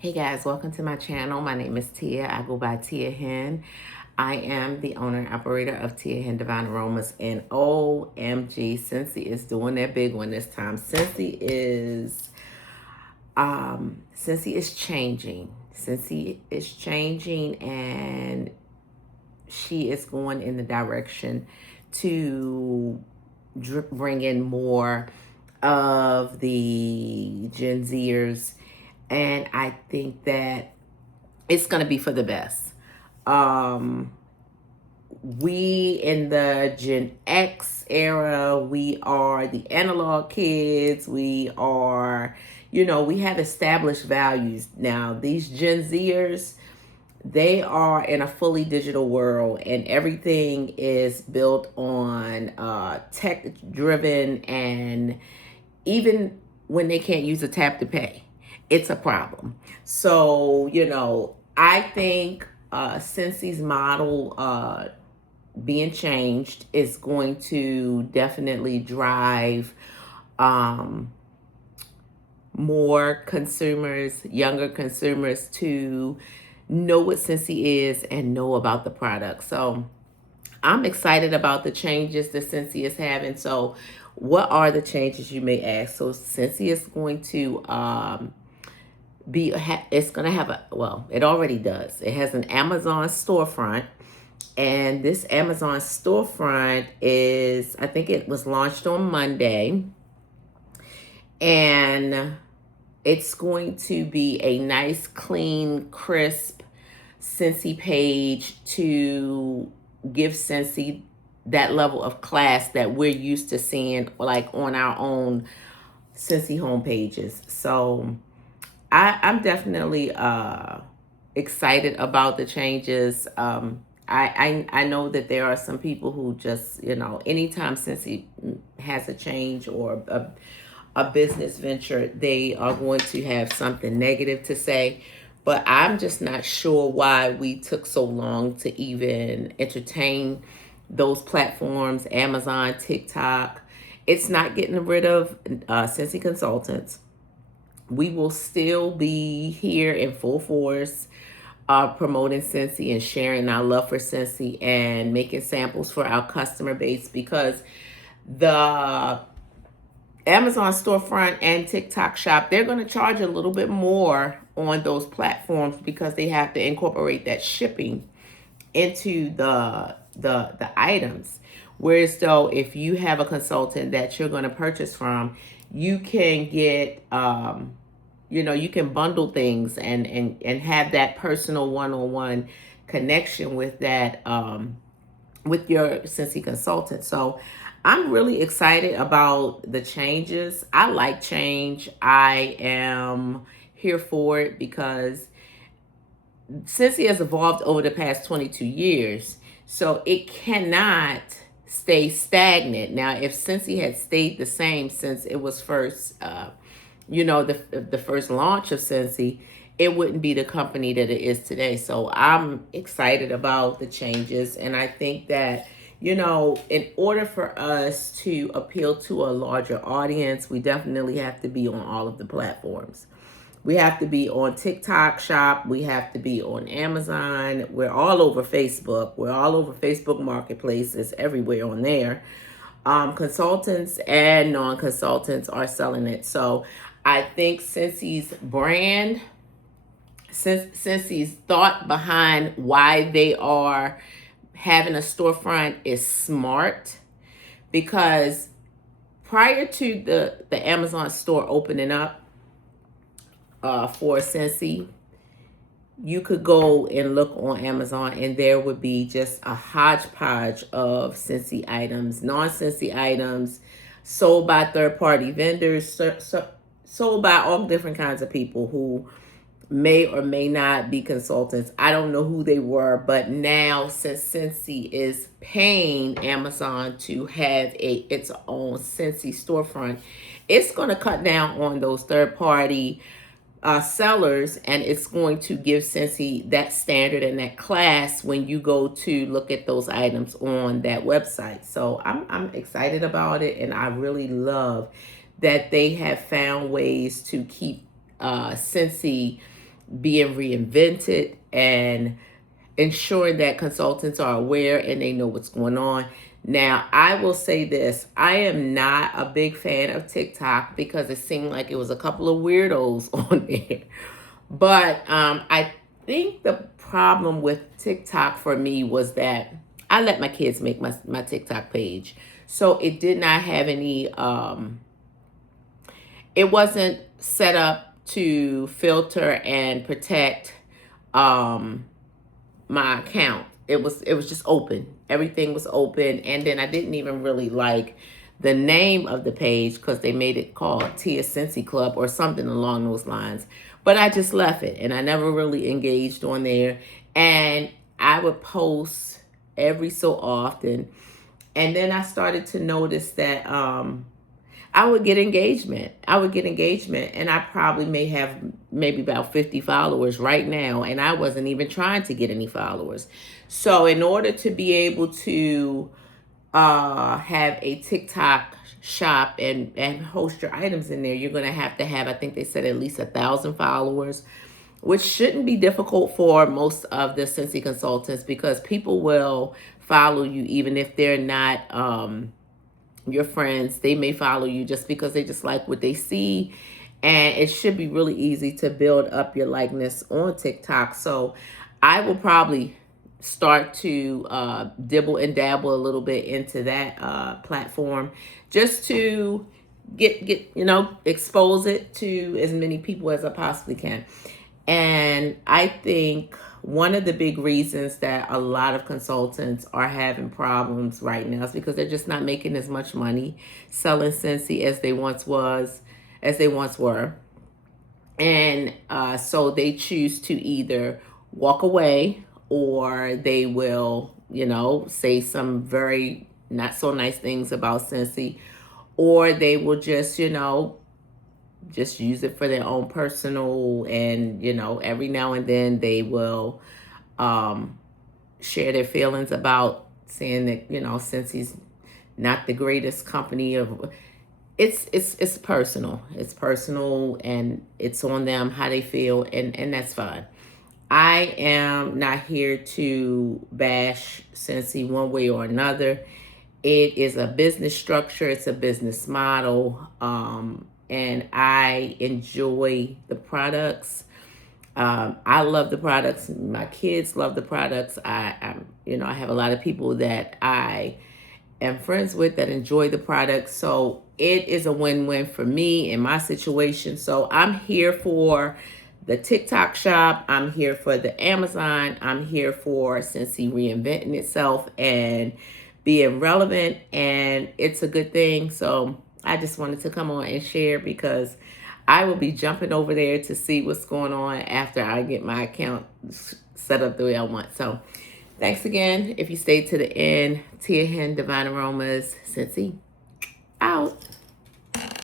Hey guys, welcome to my channel. My name is Tia. I go by Tia Hen. I am the owner and operator of Tia Hen Divine Aromas, and OMG, Scentsy is doing their big one this time. Scentsy is changing. Scentsy is changing, and she is going in the direction to bring in more of the Gen Zers, and I think that it's going to be for the best. We in the Gen X era, we are the analog kids. We are, we have established values. Now, these Gen Zers, they are in a fully digital world, and everything is built on tech driven, and even when they can't use a tap to pay, it's a problem. So, I think Scensy's model being changed is going to definitely drive more consumers, younger consumers, to know what Scentsy is and know about the product. So I'm excited about the changes that Scentsy is having. So what are the changes, you may ask? So Scentsy is going to it's going to have it already does. It has an Amazon storefront. And this Amazon storefront I think it was launched on Monday. And it's going to be a nice, clean, crisp Scentsy page to give Scentsy that level of class that we're used to seeing, like on our own Scentsy home pages. So I'm definitely excited about the changes. I know that there are some people who just, anytime Scentsy has a change or a business venture, they are going to have something negative to say. But I'm just not sure why we took so long to even entertain those platforms, Amazon, TikTok. It's not getting rid of Scentsy Consultants. We will still be here in full force, promoting Scentsy and sharing our love for Scentsy and making samples for our customer base, because the Amazon storefront and TikTok shop, they're going to charge a little bit more on those platforms because they have to incorporate that shipping into the items. Whereas though, if you have a consultant that you're going to purchase from, you can get you can bundle things and have that personal one-on-one connection with that with your Scentsy consultant. So I'm really excited about the changes. I like change. I am here for it because Scentsy has evolved over the past 22 years. So it cannot stay stagnant. Now, if Scentsy had stayed the same since it was first, the first launch of Scentsy, it wouldn't be the company that it is today. So I'm excited about the changes. And I think that, in order for us to appeal to a larger audience, we definitely have to be on all of the platforms. We have to be on TikTok Shop. We have to be on Amazon. We're all over Facebook. We're all over Facebook Marketplace. It's everywhere on there. Consultants and non-consultants are selling it. So I think Scentsy's brand, Scentsy's thought behind why they are having a storefront is smart, because prior to the Amazon store opening up for Scentsy, you could go and look on Amazon and there would be just a hodgepodge of Scentsy items, non-Scentsy items, sold by third-party vendors, sold by all different kinds of people who may or may not be consultants. I don't know who they were, but now since Scentsy is paying Amazon to have its own Scentsy storefront, it's going to cut down on those third-party sellers, and it's going to give Scentsy that standard and that class when you go to look at those items on that website. So I'm excited about it, and I really love that they have found ways to keep Scentsy being reinvented and ensuring that consultants are aware and they know what's going on. Now, I will say this. I am not a big fan of TikTok because it seemed like it was a couple of weirdos on there. But I think the problem with TikTok for me was that I let my kids make my TikTok page. So it did not have any, it wasn't set up to filter and protect my account. It was just open. Everything was open, and then I didn't even really like the name of the page because they made it called Tia Scentsy Club or something along those lines. But I just left it, and I never really engaged on there. And I would post every so often, and then I started to notice that I would get engagement. And I probably may have maybe about 50 followers right now, and I wasn't even trying to get any followers. So in order to be able to have a TikTok shop and host your items in there, you're going to have, I think they said, at least 1,000 followers, which shouldn't be difficult for most of the Scentsy consultants because people will follow you even if they're not your friends. They may follow you just because they just like what they see. And it should be really easy to build up your likeness on TikTok. So I will probably start to dibble and dabble a little bit into that platform just to get expose it to as many people as I possibly can. And I think one of the big reasons that a lot of consultants are having problems right now is because they're just not making as much money selling Scentsy as they once were. And so they choose to either walk away or they will, say some very not so nice things about Scentsy, or they will just use it for their own personal, and every now and then they will share their feelings about saying that Scentsy not the greatest company of it's personal. It's personal, and it's on them how they feel, and that's fine. I am not here to bash Scentsy one way or another. It is a business structure. It's a business model. And I enjoy the products. I love the products. My kids love the products. I have a lot of people that I am friends with that enjoy the products. So it is a win-win for me in my situation. So I'm here for the TikTok shop. I'm here for the Amazon. I'm here for Scentsy reinventing itself and being relevant, and it's a good thing. So I just wanted to come on and share because I will be jumping over there to see what's going on after I get my account set up the way I want. So thanks again. If you stayed to the end, Tia Hen, Divine Aromas, Scentsy, out.